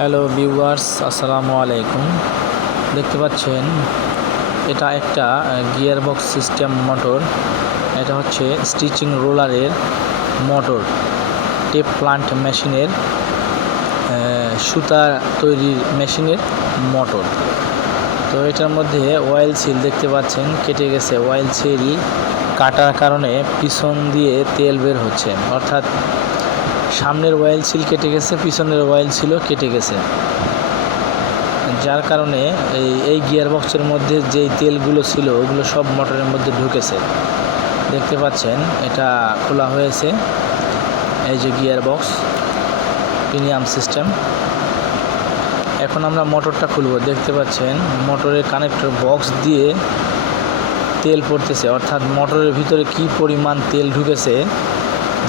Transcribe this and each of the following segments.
Hello viewers, আসসালামু আলাইকুম। দেখতে পাচ্ছেন এটা একটা গিয়ার বক্স সিস্টেম মোটর। এটা হচ্ছে স্টিচিং রোলারের মোটর, টেপ প্লান্ট মেশিনের সুতা তৈরির মেশিনের মোটর। তো এটার মধ্যে অয়েল সিল দেখতে পাচ্ছেন কেটে গেছে। অয়েল সিল কাটার কারণে পিছন দিয়ে তেল বের হচ্ছে, অর্থাৎ সামনের অয়েল সিল কেটে গেছে, পিছনের অয়েল সিলও কেটে গেছে, যার কারণে এই গিয়ার বক্সের মধ্যে যেই তেলগুলো ছিল ওগুলো সব মোটরের মধ্যে ঢুকেছে। দেখতে পাচ্ছেন এটা খোলা হয়েছে। এই যে গিয়ার বক্স প্রিমিয়াম সিস্টেম। এখন আমরা মোটরটা খুলব। দেখতে পাচ্ছেন মোটরের কানেক্টর বক্স দিয়ে তেল পড়তেছে, অর্থাৎ মোটরের ভিতরে কি পরিমাণ তেল ঢুকেছে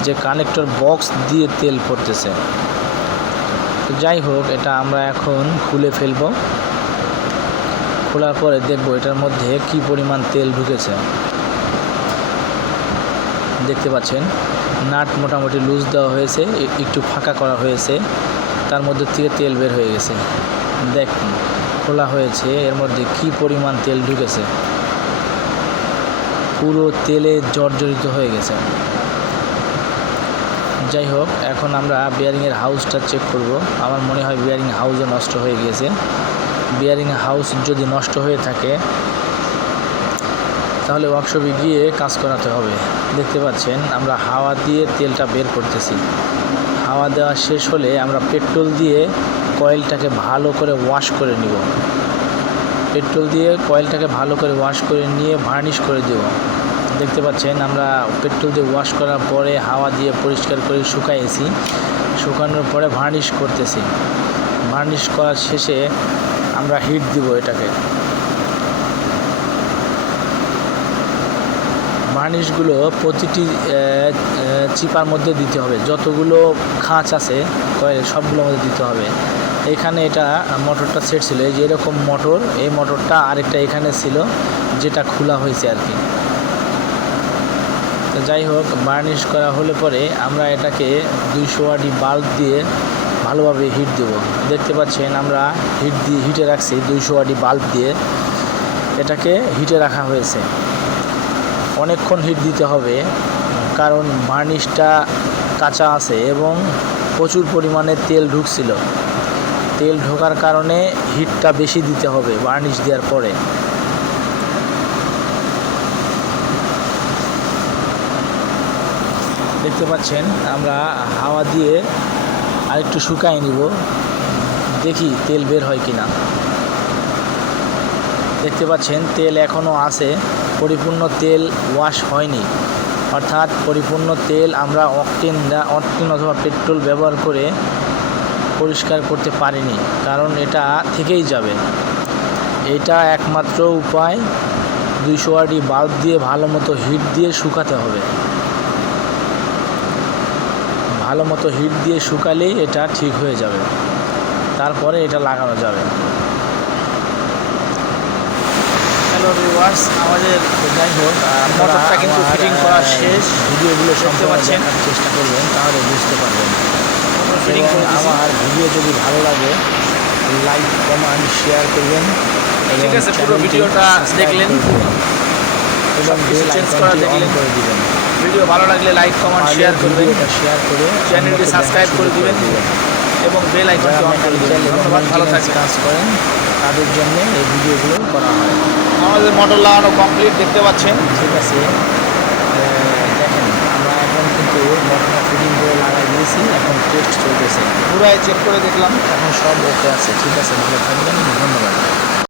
যে কানেক্টর বক্স দিয়ে তেল পড়তেছে। তো যাই হোক, এটা আমরা এখন খুলে ফেলব। খোলার পরে দেখব এটার মধ্যে কি পরিমাণ তেল ঢুকেছে। দেখতে পাচ্ছেন নাট মোটামুটি লুজ দেওয়া হয়েছে, একটু ফাঁকা করা হয়েছে, তার মধ্যে থেকে তেল বের হয়ে গেছে। দেখুন খোলা হয়েছে, এর মধ্যে কি পরিমাণ তেল ঢুকেছে, পুরো তেলে জর্জরিত হয়ে গেছে। যাই হোক, এখন আমরা বিয়ারিংয়ের হাউসটা চেক করব। আমার মনে হয় বিয়ারিং হাউসও নষ্ট হয়ে গিয়েছে। বিয়ারিং হাউস যদি নষ্ট হয়ে থাকে তাহলে ওয়ার্কশপে গিয়ে কাজ করাতে হবে। দেখতে পাচ্ছেন আমরা হাওয়া দিয়ে তেলটা বের করতেছি। হাওয়া দেওয়া শেষ হলে আমরা পেট্রোল দিয়ে কয়েলটাকে ভালো করে ওয়াশ করে নিব। পেট্রোল দিয়ে কয়েলটাকে ভালো করে ওয়াশ করে নিয়ে ভার্নিশ করে দেব। দেখতে পাচ্ছেন আমরা পেট্রোল দিয়ে ওয়াশ করার পরে হাওয়া দিয়ে পরিষ্কার করে শুকাইছি। শুকানোর পরে ভার্নিশ করতেছি। ভার্নিশ করার শেষে আমরা হিট দিব এটাকে। ভার্নিশগুলো প্রতিটি চিপার মধ্যে দিতে হবে, যতগুলো খাঁচ আছে কয়েল সবগুলোর মধ্যে দিতে হবে। এখানে এটা মোটরটা সেট ছিল, এই যে এরকম মোটর, এই মোটরটা আরেকটা এখানে ছিল যেটা খোলা হয়েছে আর কি। তো যাই হোক, বার্নিশ করা হলে পরে আমরা এটাকে 200 ওয়াটি বাল্ব দিয়ে ভালোভাবে হিট দেব। দেখতে পাচ্ছেন আমরা হিটে রাখছি 200 ওয়াটি বাল্ব দিয়ে এটাকে হিটে রাখা হয়েছে। অনেকক্ষণ হিট দিতে হবে, কারণ বার্নিশটা কাঁচা আছে এবং প্রচুর পরিমাণে তেল ঢুকছিল। তেল ঢোকার কারণে হিটটা বেশি দিতে হবে বার্নিশ দেওয়ার পরে। দেখতে পাচ্ছেন আমরা হাওয়া দিয়ে আরেকটু শুকাই নিব, দেখি তেল বের হয় কিনা। দেখতে পাচ্ছেন তেল এখনও আছে, পরিপূর্ণ তেল ওয়াশ হয়নি, অর্থাৎ পরিপূর্ণ তেল আমরা অকটেন অথবা পেট্রোল ব্যবহার করে পরিষ্কার করতে পারিনি, কারণ এটা থেকেই যাবে। এটা একমাত্র উপায় 200 ওয়াটি বাল্ব দিয়ে ভালো মতো হিট দিয়ে শুকাতে হবে। ভালো মতো হিট দিয়ে শুকালেই এটা ঠিক হয়ে যাবে, তারপরে এটা লাগানো যাবে। হ্যালো ভিউয়ার্স, আমাদের যাই হোক মোটরটা কিন্তু ফিটিং করা শেষ। ভিডিওগুলো দেখতে পাচ্ছেন, চেষ্টা করবেন তাহলে বুঝতে পারবেন। ফিটিং করে আমার ভিডিও যদি ভালো লাগে লাইক কমেন্ট শেয়ার করবেন। ঠিক আছে, পুরো ভিডিওটা দেখলেন এবং বেল আইকনটি অন করে দিবেন। ভিডিও ভালো লাগলে লাইক কমেন্ট শেয়ার করবেন, করে চ্যানেলটি সাবস্ক্রাইব করে দিবেন এবং বেল আইকনটি অন করে দিবেন। ধন্যবাদ, ভালো থাকবেন। কাজ করেন তাদের জন্য এই ভিডিওগুলো করা হয়। আমাদের মোটর লাগানো কমপ্লিট, দেখতে পাচ্ছেন। ঠিক আছে, দেখেন আমরা এখন কিন্তু মোটরটা ফিটিং করে লাগাই দিয়েছি, এখন টেস্ট চলতেছে। পুরাই চেক করে দেখলাম, এখন সব ওকে আছে। ঠিক আছে, ভালো থাকবেন, ধন্যবাদ।